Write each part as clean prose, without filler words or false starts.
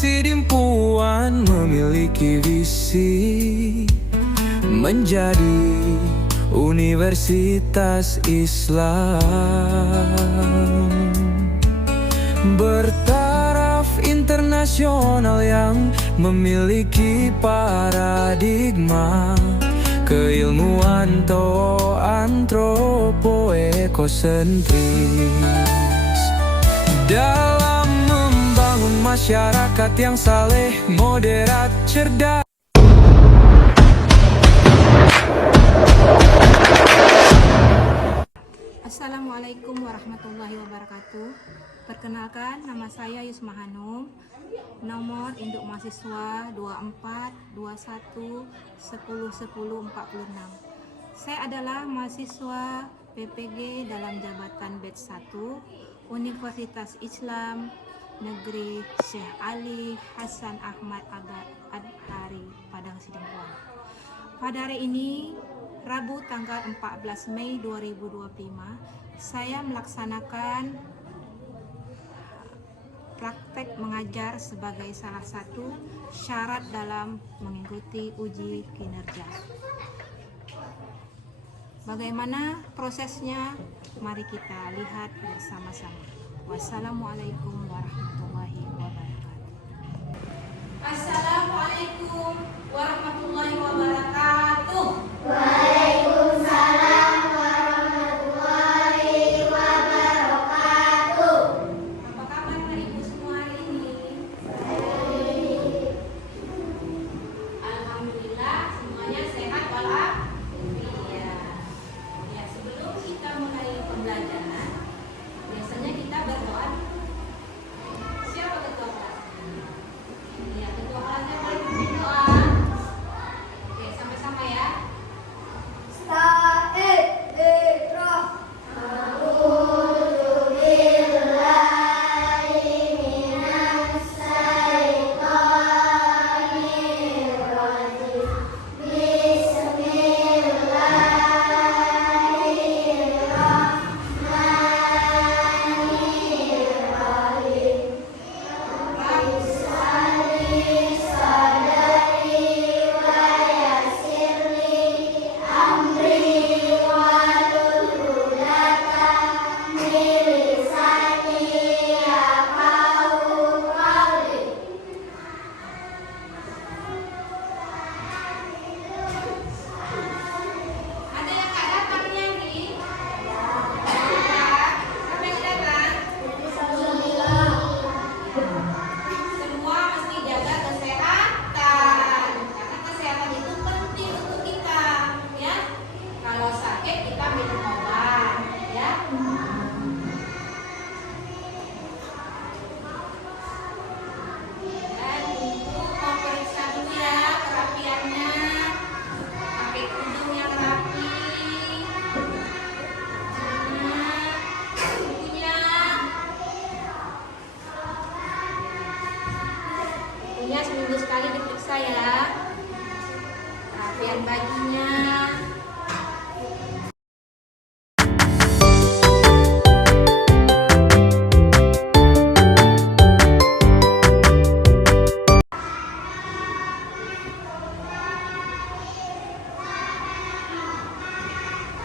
Sidimpuan memiliki visi menjadi Universitas Islam bertaraf internasional yang memiliki paradigma keilmuan antropo-ekosentris dalam membangun masyarakat yang saleh, moderat, cerdas. Assalamualaikum warahmatullahi wabarakatuh. Perkenalkan, nama saya Yusma Hanum. Nomor induk mahasiswa 2421101046. Saya adalah mahasiswa PPG dalam jabatan batch 1 Universitas Islam Negeri Syekh Ali Hasan Ahmad Adhari, Padang Sidimpuan. Pada hari ini, Rabu tanggal 14 Mei 2025, saya melaksanakan praktek mengajar sebagai salah satu syarat dalam mengikuti uji kinerja. Bagaimana prosesnya? Mari kita lihat bersama-sama. Wassalamualaikum warahmatullahi wabarakatuh. Assalamualaikum warahmatullahi wabarakatuh. Waalaikumsalam warahmatullahi wabarakatuh. Apa kabar Ibu semua hari ini? Alhamdulillah semuanya sehat walafiat. Ya, sebelum kita mulai pembelajaran, biasanya kita berdoa. Siapa ketua kelas? Ya, ketua kelasnya paling berdoa. Oke, sama-sama ya. Seminggu sekali diperiksa ya, rapian bajunya.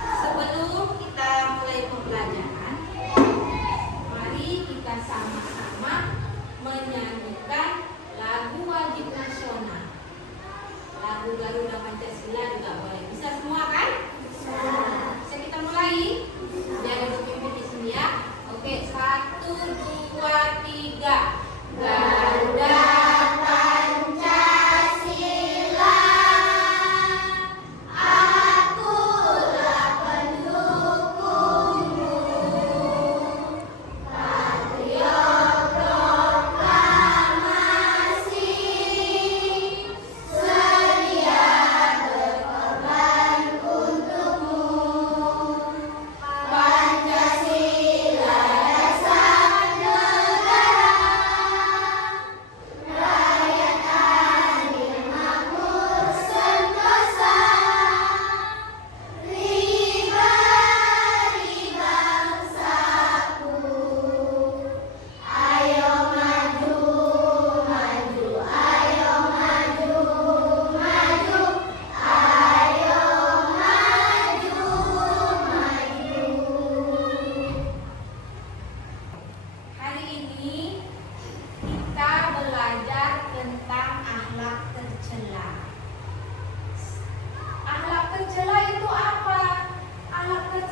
Sebelum kita mulai pembelajaran, mari kita sama-sama menyanyikan lagu wajib nasional. Lagu Garuda Pancasila juga boleh. Bisa semua kan? Bisa kita mulai? Biar Ibu pimpin di sini ya. Oke, 1, 2, 3. Garuda Pancasila, akulah pendukungmu. Patriot proklamasi, sedia berkorban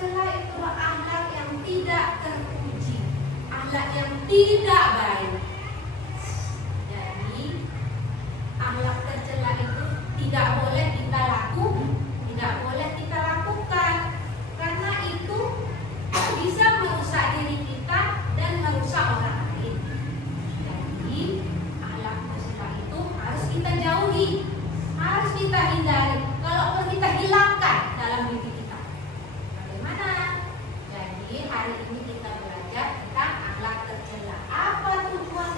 tercela itulah akhlak yang tidak terpuji, akhlak yang tidak baik. Jadi akhlak tercela itu tidak boleh kita lakukan, karena itu bisa merusak diri kita dan merusak orang lain. Jadi akhlak tercela itu harus kita jauhi, harus kita hindari, kalau perlu kita hilangkan dalam diri kita. Bagaimana? Jadi hari ini kita belajar tentang akhlak tercela. Apa tujuan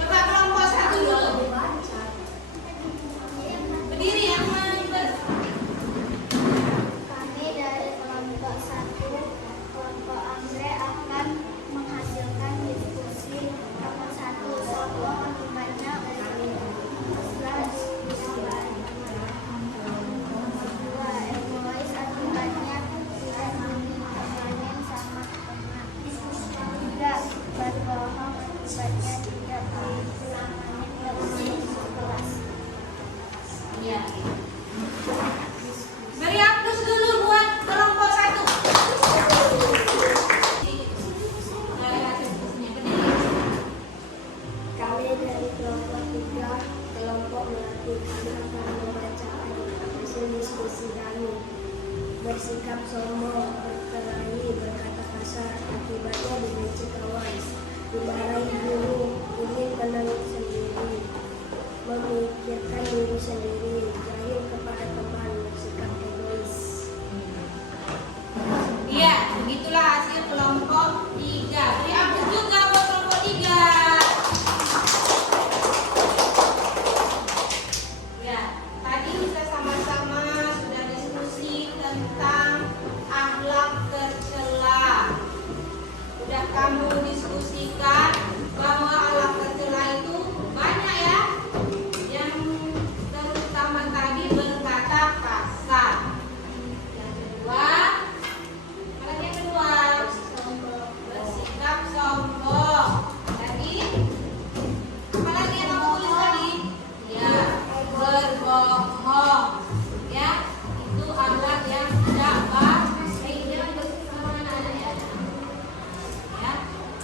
Coba kelompok 1 dulu. Berdiri yang Kami dari kelompok 1, kelompok Andre akan menghasilkan diskusi nomor 1, sebuah akibatnya slash nomor 2, egois akibatnya tidak panen sama teman. 3, berbohong akibatnya tidak panen teman kelas. Iya. Beri hapus dulu buat kelompok 1. Kami dari kelompok 3, kelompok Melati, kami akan membacakan hasil diskusi kami. Bersikap sombong, berkelahi, berkata kasar, akibatnya dibenci kawan, dimarahi guru, ingin menang sendiri, memikirkan diri sendiri, jahil kepada teman, bersikap egois. Iya, begitulah hasil kelompok 3. Beri hapus juga buat kelompok 3. Ya, tadi kita sama-sama sudah diskusi tentang akhlak tercela. Sudah kamu diskusikan bahwa akhlak tercela itu banyak ya. Yang terutama tadi berkata kasar. Yang kedua, apa yang kedua? Bersikap sombong. Lagi? Apa lagi yang kamu tulis tadi? Ya, berbohong. Ya, itu akhlak yang tidak baik.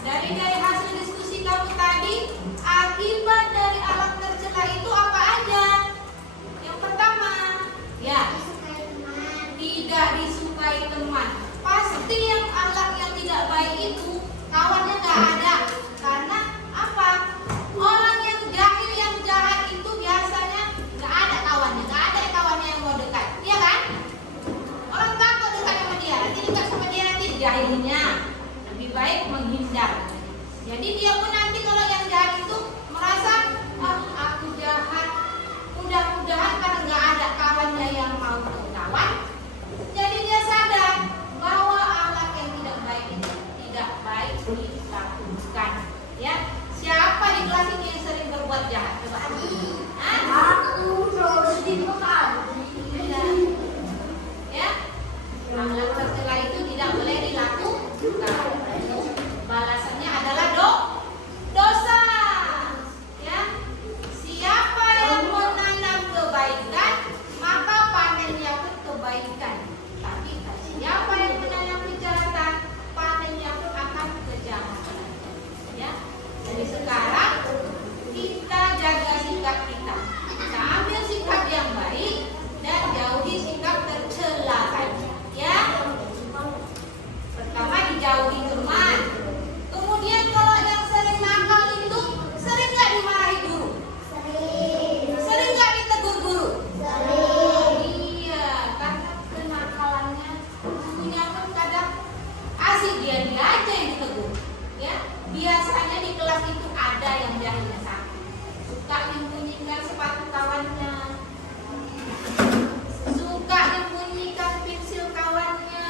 Ya, dari hasil diskusi kamu tadi, akibat dari akhlak tercela itu apa aja? Yang pertama, ya, tidak disukai teman. Pasti yang akhlak yang tidak baik itu kawannya nggak ada. Karena apa? Orang yang jahil, yang jahat itu biasanya nggak ada kawannya, nggak ada kawannya yang mau dekat, iya kan? Orang takut dekat sama dia, nanti dekat sama dia nanti jahilnya. Lebih baik menghindar. Jadi dia pun nanti kalau yang jahat itu merasa, aku jahat. Mudah-mudahan karena nggak ada kawannya yang mau berkawan, jadi dia sadar bahwa akhlak yang tidak baik itu tidak baik dilakukan. Ya, siapa di kelas ini yang sering berbuat jahat? Coba. Ya, akhlak tercela itu tidak boleh dilakukan. Balasannya adalah dosa. Ya, siapa yang menanam kebaikan, maka panennya pun kebaikan. Tapi siapa yang menanam kejahatan, panennya pun akan kejahatan. Ya, jadi sekarang kita jaga sikap kita. Kita ambil sikap yang baik dan jauhi sikap tercela tadi. Ya, pertama dijauhi teman. Kemudian kalau yang sering nakal itu sering nggak dimarahi guru? Sering nggak ditegur guru? Iya, karena kenakalannya gurunya kan kadang asik dia aja yang ditegur. Ya, biasanya di kelas itu ada yang jahilnya satu, suka menyembunyikan sepatu kawannya, suka menyembunyikan pensil kawannya,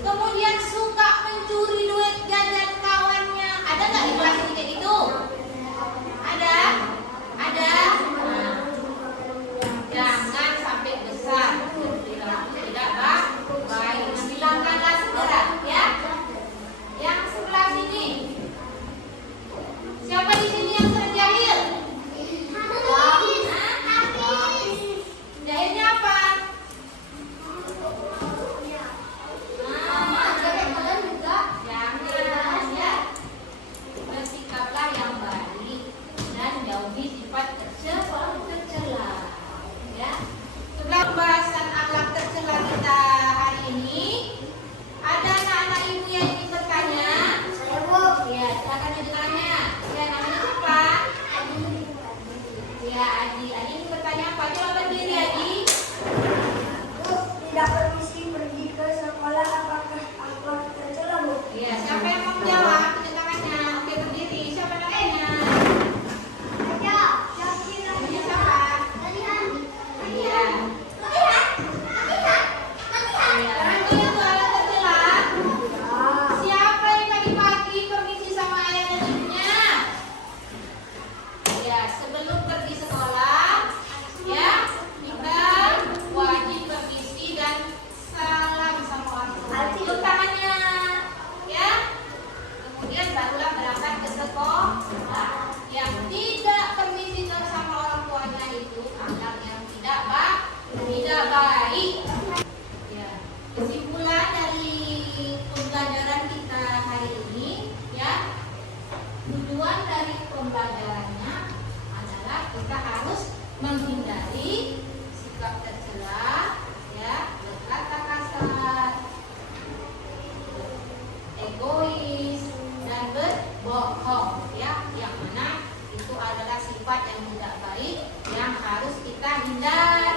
kemudian suka mencuri duit jajan kawannya. Ada nggak di kelas ini kayak gitu? Ada? Ada? Nah, jangan sampai besar. Tidak baik. Hilangkanlah segera, ya. Yang sebelah sini. Siapa di sini yang sering jahil? tujuan dari pembelajarannya adalah kita harus menghindari sikap tercela, ya, berkata kasar, egois, dan berbohong, ya, yang mana itu adalah sifat yang tidak baik yang harus kita hindari.